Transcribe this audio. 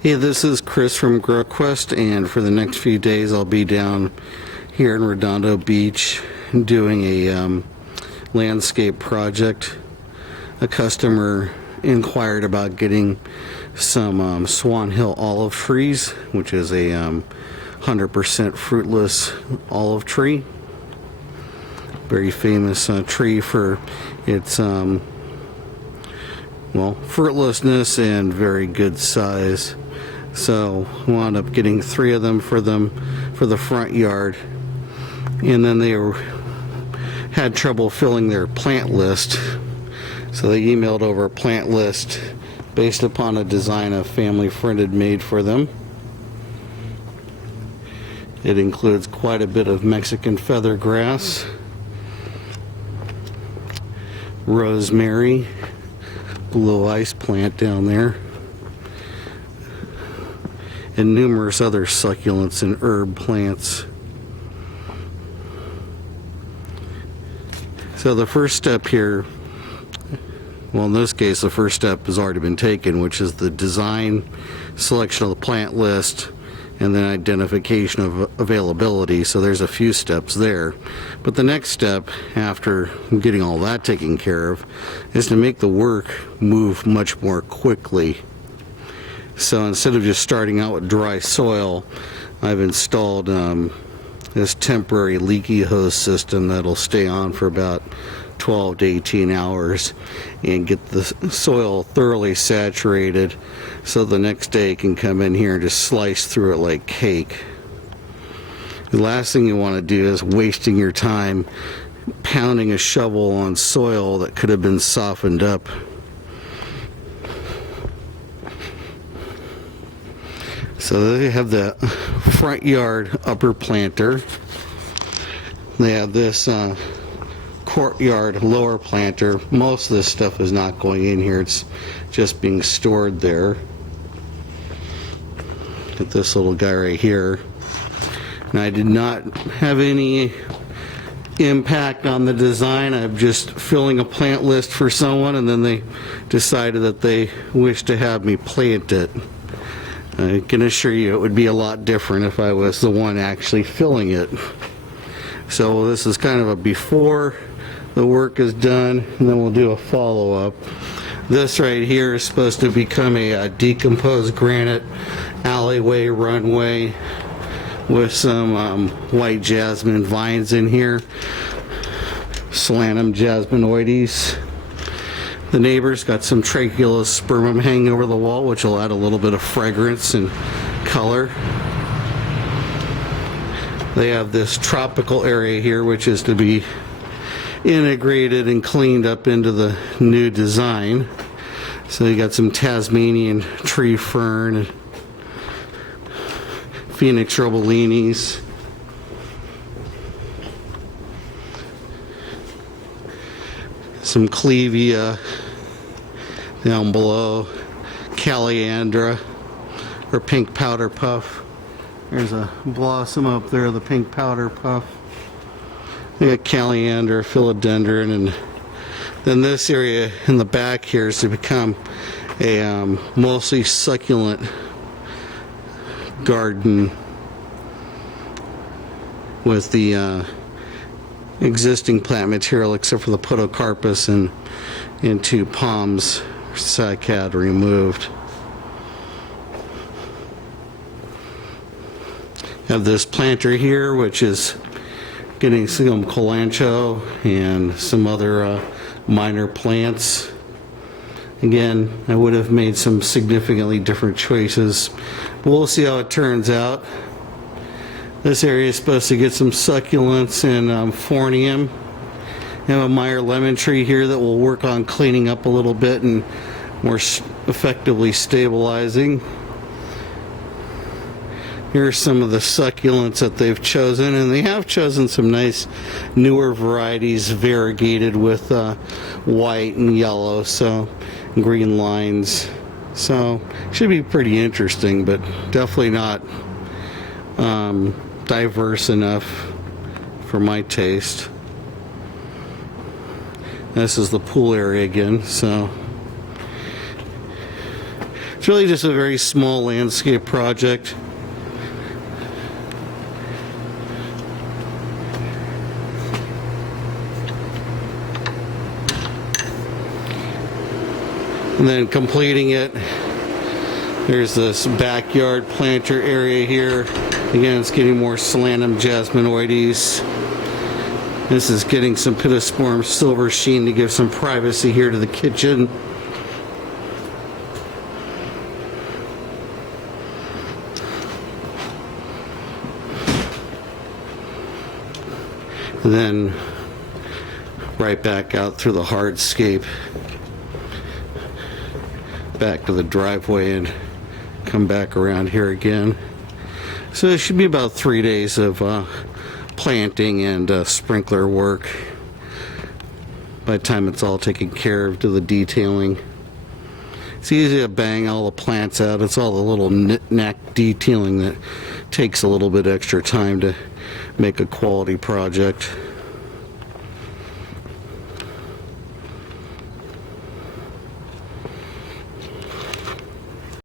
Hey, this is Chris from GrowQuest, and for the next few days I'll be down here in Redondo Beach doing a landscape project. A customer inquired about getting some Swan Hill olive trees, which is a 100% fruitless olive tree. Very famous tree for its fruitlessness and very good size. So wound up getting 3 of them for the front yard, and then they had trouble filling their plant list, so they emailed over a plant list based upon a design a family friend had made for them. It includes quite a bit of Mexican feather grass, rosemary, blue ice plant down there, and numerous other succulents and herb plants. So the first step here, well, in this case the first step has already been taken, which is the design, selection of the plant list, and then identification of availability. So there's a few steps there. But the next step, after getting all that taken care of, is to make the work move much more quickly. So instead of just starting out with dry soil, I've installed this temporary leaky hose system that'll stay on for about 12 to 18 hours and get the soil thoroughly saturated, so the next day you can come in here and just slice through it like cake. The last thing you want to do is wasting your time pounding a shovel on soil that could have been softened up. So they have the front yard upper planter. They have this courtyard lower planter. Most of this stuff is not going in here, it's just being stored there. Get this little guy right here. And I did not have any impact on the design. I'm just filling a plant list for someone, and then they decided that they wish to have me plant it. I can assure you it would be a lot different if I was the one actually filling it. So this is kind of a before the work is done, and then we'll do a follow-up. This right here is supposed to become a decomposed granite alleyway runway with some white jasmine vines in here, Solanum jasminoides. The neighbor's got some Tracheospermum hanging over the wall, which will add a little bit of fragrance and color. They have this tropical area here, which is to be integrated and cleaned up into the new design. So you got some Tasmanian tree fern, Phoenix robolinis, some Clevia down below, Calliandra or pink powder puff. There's a blossom up there, the pink powder puff. We got Calliandra, philodendron, and then this area in the back here is to become a mostly succulent garden with the existing plant material except for the podocarpus and 2 palms cycad removed. Have this planter here, which is getting some colancho and some other minor plants. Again, I would have made some significantly different choices. We'll see how it turns out. This area is supposed to get some succulents and phornium. I have a Meyer lemon tree here that will work on cleaning up a little bit and more effectively stabilizing. Here are some of the succulents that they've chosen, and they have chosen some nice newer varieties variegated with white and yellow, so green lines. So should be pretty interesting, but definitely not diverse enough for my taste. This is the pool area again, so It's really just a very small landscape project. And then completing it, there's this backyard planter area here. Again, it's getting more Solanum jasminoides. This is getting some Pittosporum silver sheen to give some privacy here to the kitchen. And then right back out through the hardscape, back to the driveway and come back around here again. So it should be about 3 days of planting and sprinkler work by the time it's all taken care of, to the detailing. It's easy to bang all the plants out. It's all the little knick-knack detailing that takes a little bit extra time to make a quality project.